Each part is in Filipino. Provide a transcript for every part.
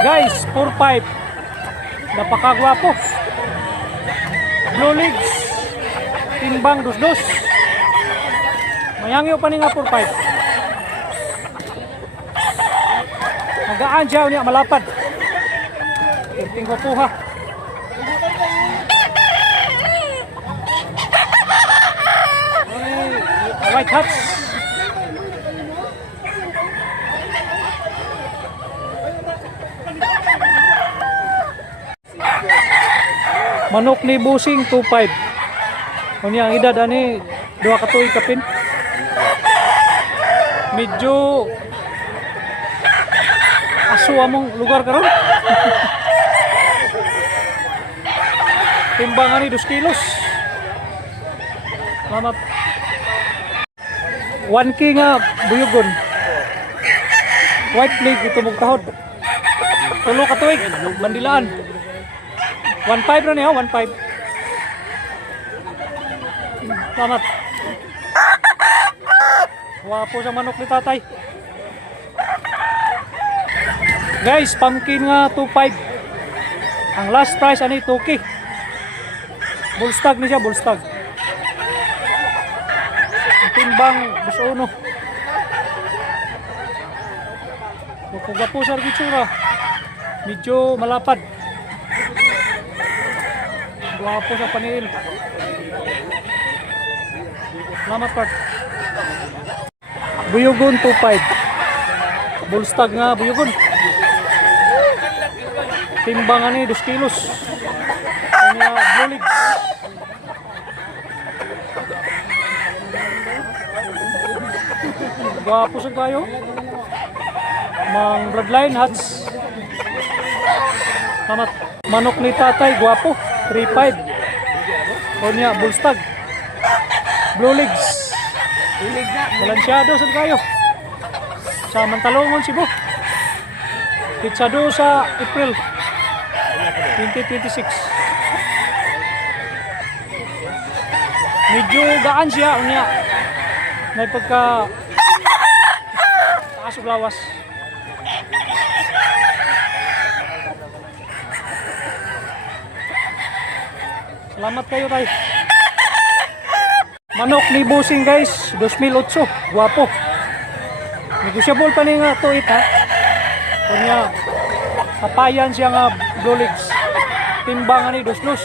Guys, 4-5. Napakagwapo. Blue legs. Timbang dos-dos. Mayangyo pa ni nga 4-5. Magaan siya niya malapad. Tingting ko po ha. White hats. Manok ni Busing 2-5. Kunya ang edad ani 2 ka tuig kapin. Medyo aso among lugar karon. Timbangan ni 2 kilos. Salamat. 1K nga buyugon. White flag ito mong 3 ka tuig bandilaan. 1.5 na niya, 1.5. Salamat. Wapo sa manok ni tatay. Guys, pumpkin nga 2.5. Ang last price ani 2K. Bullstag ni siya, bullstag. Ang timbang 21. Gapo sa gitsura. Medyo malapad. Wapo sa panil. Salamat part. Buyugon 2.5. Bullstag nga buyugon. Timbangan ni 2 kilos. Kanya blue legs. Wapo sa kayo. Mang bloodline hats. Salamat. Manok ni tatay gwapo. 3.5. Kanya bullstag. Blue legs. Balansyado sa kayo. Sa Mantalongon, Cebu. Pitsado sa April 2026. Medyo gaan siya. Unya. May pagka taas o lawas. Salamat kayo tayo. Manok ni Busing guys, 2008. Guwapo. Negotiable pa ni nga to ha. Kunya papayan siya nga blue legs. Timbangan ni dos-dos.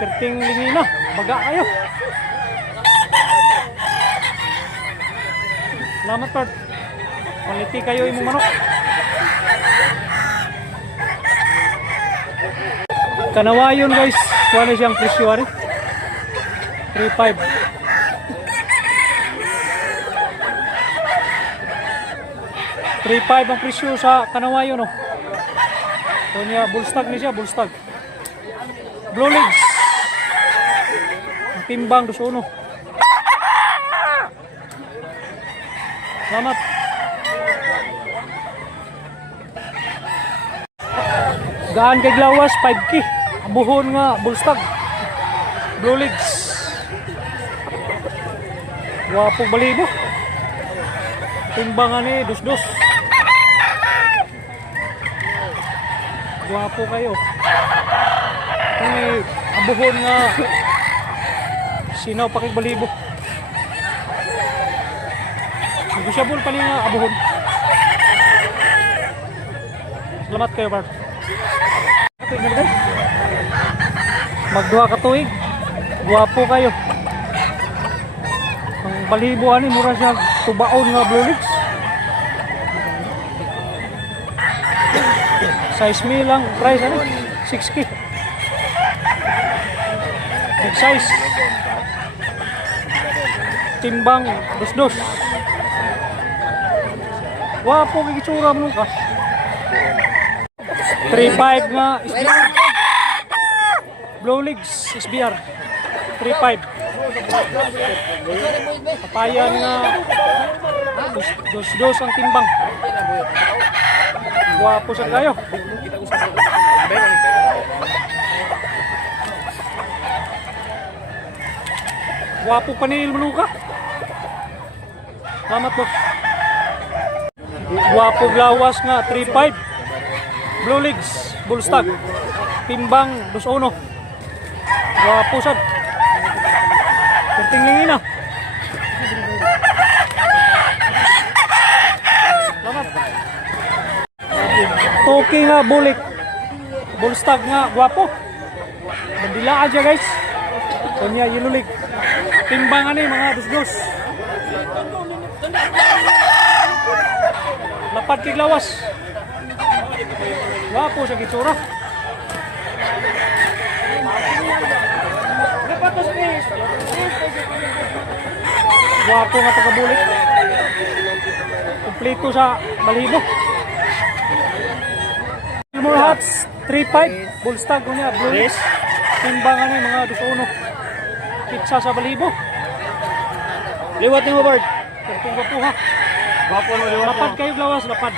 Perting lingi na. Baga kayo. Salamat part. Quality kayo imong manok. Kanawayon guys, kuha na siyang presyo ari. 3.5. 3.5 ang presyo sa kanawayon no. Kunya bullstag ni siya, bullstag. Blue legs. Ang timbang 21. Salamat. Gaan kay glawas 5K. Buhon nga bullstag. Blue legs. Wapo balibo. Timbangan ni dos-dos. Wapo kayo. Ini abuhon nga sinaw pa kay balibo. Negosyable pa ni nga abuhon. Salamat kayo, Bart. Magduha ka tuig. Guwapo kayo. Ang balibo ani mura siya tubaon nga blue legs. Size me lang price ano? 6K. Big size. Timbang dos-dos. Guwapo kay itsura mo ka. 3.5 nga SBR. Blue legs SBR 3.5. Papayan nga dos-dos ang timbang. Guwapo sa kayo. Guwapo pa ni Ilmanuka. Salamat po. Guwapo glawas nga 3.5. Blue Legs, Bullstag. Timbang 2-1. Gwapo sad. Tingtingin na. Salamat. Toki nga bulik. Bullstag nga gwapo. Bandila aja guys. Kunya Yellow Leg. Timbang ani mga dusdos. Lapad kay lawas. Gwapo sa gitsura. Gwapo nga pagkabulik. Kompleto sa balibo. Gilmore Hats 3-5. Bullstag niya. Blue Legs. Timbangan ni mga 2-1. Kitsa sa balibo. Liwat ni Hubert. Terting gwapo ha. Gwapo no liwat. Lapad kayo lawas. Lapad.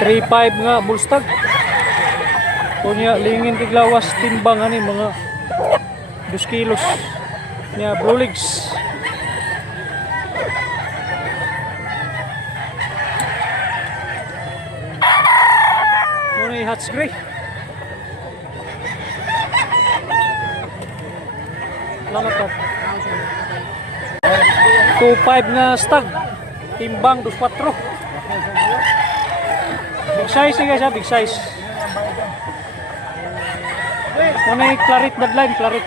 3-5 nga Bullstag. Kunya lingin kiglawas timbangan ni mga 2 kilos niya Blue Legs. Muna yung Hats Gray. Salamat ka. 2-5 nga Stag. Timbang 2-4. Big size guys ha, big size. Muna yung Claret Bloodline, Claret.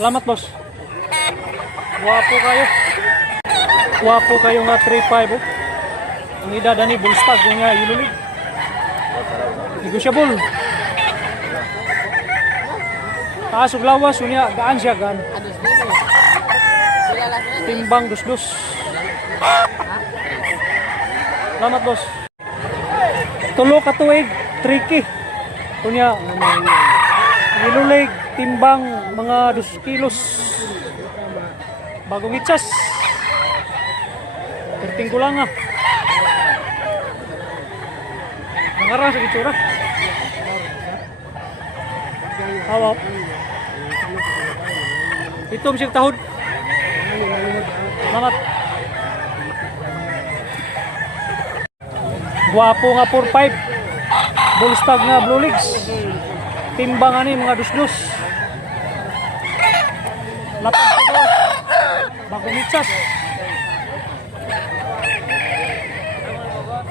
Salamat boss. Wapo kayo. Wapo kayo nga 3-5 oh. Ang idada ni Bullstag nga Yellow Leg. Negotiable. Taas ug lawas unya gaan siya gaan. Timbang 2-2. Salamat boss. Tulo ka tuig, tricky. Kunya Yellow Leg, timbang mga 2 kilos. Bagong itsas. Terting ko lang ha. Nangarang sa itsura. Hawaw. Itom siyang tahod. Salamat. Gwapo nga 4-5. Bullstag nga Blue Legs. Timbangan ni mga 2-2. Lapad ko. Bagong itsas.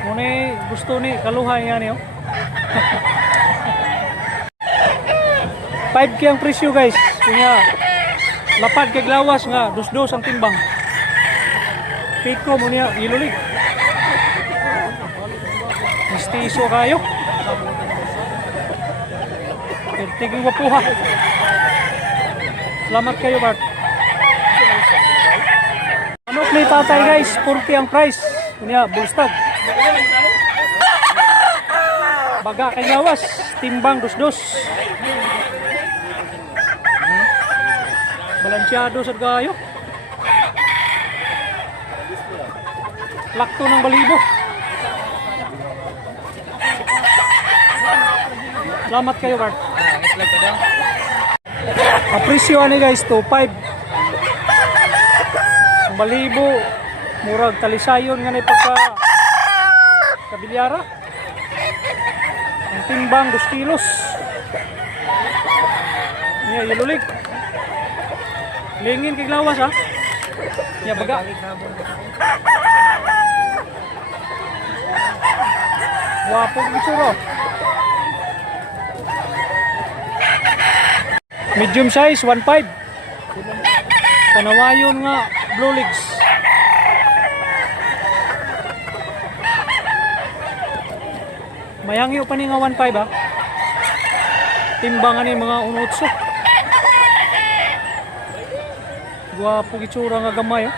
Muna gusto ni kaluhay yan eh. 5K ang presyo guys. Kanya lapad kay glawas nga 2-2 ang timbang. Pico mo niya Yellow Leg. Mistiso kayo. Tiging wapuha. Salamat kayo Bart. Ano play tatay guys? 40 ang price. Kanya Bullstag. Baga kay lawas. Timbang 2-2. Balansyado sa gayo. Lakto ng balibo. Salamat kayo Bart. Ang presyo ni guys 2-5. Ang balibo murag talisayon nga na pagka kabilyara. Ang timbang 2 kilos. Niya Yellow Leg. Lingin kay lawas ha. Ya baga. Wapo gitsura. Medium size 1.5. Kanawayon nga Blue Legs. Mayangyo pa ni nga 1.5 ha. Timbangan ni mga unutso. Gwapo gitsura nga gamay oh.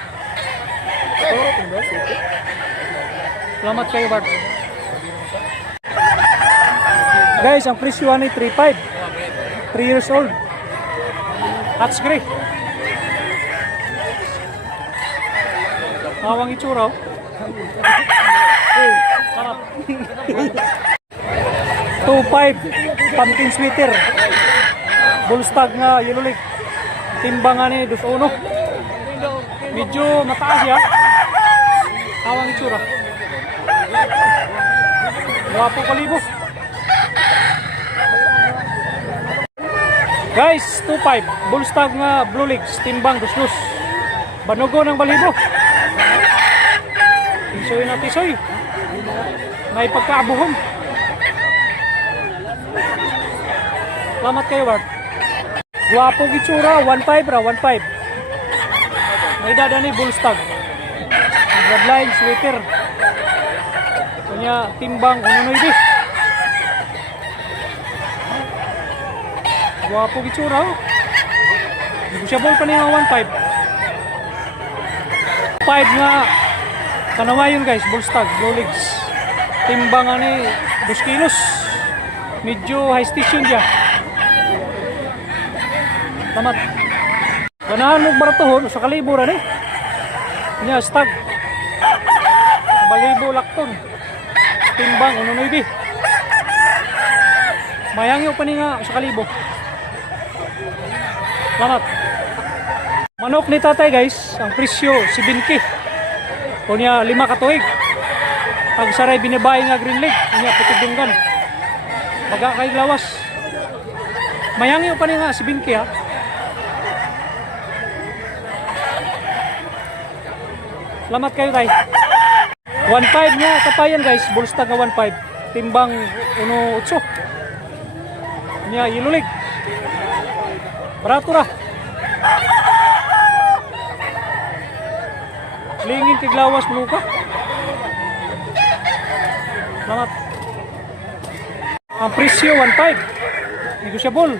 Salamat kayo Bart. Guys, ang presyo ni 3.5. 3 years old. Hats Gray. Awang itsura oh. Sarap. 2.5 pumpkin sweater. Bullstag nga Yellow Leg. Timbangan ni 2-1. Medyo mataas ya. Tawang itsura. Guwapo kalibo. Guys, 2.5. Bullstag nga Blue Legs. Timbang dus-dus. Banugo ng balibo. Tisoy na tisoy. May pagkaabuhon. Salamat kayo, Bart. Guwapo gitsura. 1.5 ra. 1.5. May dada ni Bullstag. Bloodline, sweater. Kanya timbang ununoy di. Guwapo gitsura oh. Negosyable pa niya 1.5. 5 nga kanawayon guys, Bullstag, Blue Legs. Timbang ani 2 kilos. Medyo high station siya. Tamat. Ganahan mo baratohon sa kaliburan eh. Nya stag. Balibo lakton. Timbang ununoy di. Mayangyo pa nga sa kalibo. Salamat. Manok ni tatay guys, ang presyo 7K. Kunya 5 katuig. Pag saray binibay nga green leg, kunya putibunggan. Baga kay lawas. Mayangyo pa nga 7K ha. Salamat kayo tay. 1.5 nga kapayan guys, Bullstag nga 1.5. Timbang 1.8. Kunya ilulig. Barato ra. Lingin kay glawas mo ka. Salamat. Ang presyo 1.5. Negosyable.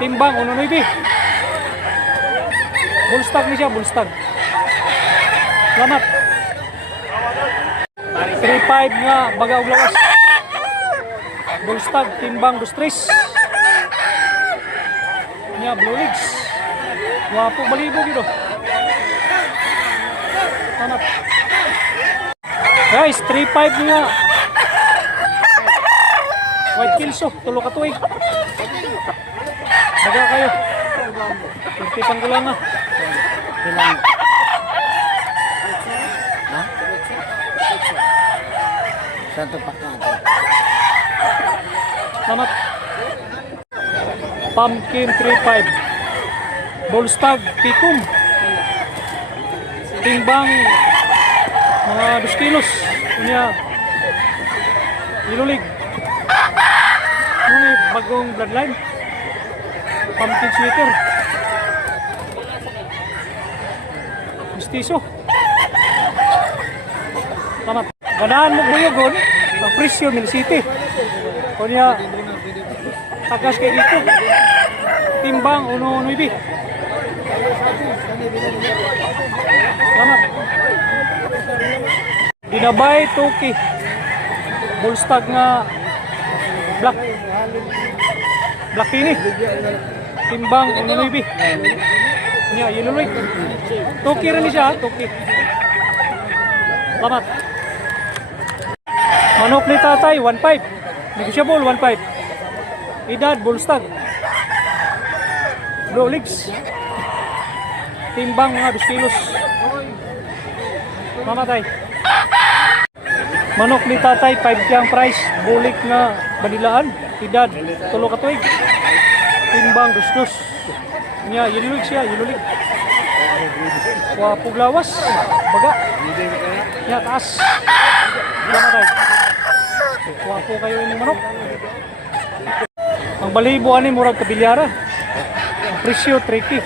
Timbang 1.9. Bullstag ni siya, Bullstag. Salamat. 3.5 nga baga og lawas. Bullstag timbang 2.3. Nya Blue Legs. Guwapo balibo gito. Salamat. Guys, 3.5 nga. White Kilso, tulo ka tuig. Baga kayo. Pagpipang ko lang ha. Ilang. Satu pakai. Salamat. Pumpkin 3.5. Bullstag Pikum. Timbang mga 2 kilos. Kunya ilulig. Muna bagong bloodline. Pumpkin sweater. Mistiso. Salamat. Ganahan mo buyogon. Ang presyo Mill City. Kunya tagas kay dito. Timbang 1.9. Salamat. Dinabay Toki. Bullstag nga Black ini. Timbang 1.9. Nya iluloy. Toki rin siya, Toki. Salamat. Manok ni tatay 1.5. Negosyable 1.5. Edad Bullstag. Blue Legs. Timbang mga 2 kilos. Mamatay. Manok ni tatay 5K ang price. Bulik na banilaan. Edad tulo ka tuig. Timbang 2 kilos. Nya ilulig siya, ilulig. Wapog lawas. Baga. Nya taas. Mamatay. Wapo kayo ini manok. Ang balibo ani murag kabilyara. Ang presyo 3K.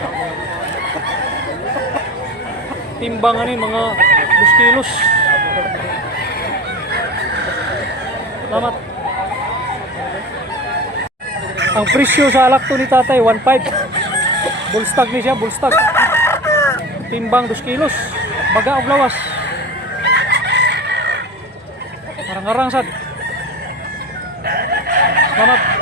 Timbang ani mga 2 kilos. Salamat. Ang presyo sa alak to ni tatay 1.5. Bullstag ni siya, Bullstag. Timbang 2 kilos. Baga og lawas. Arang-arang sad. Salamat.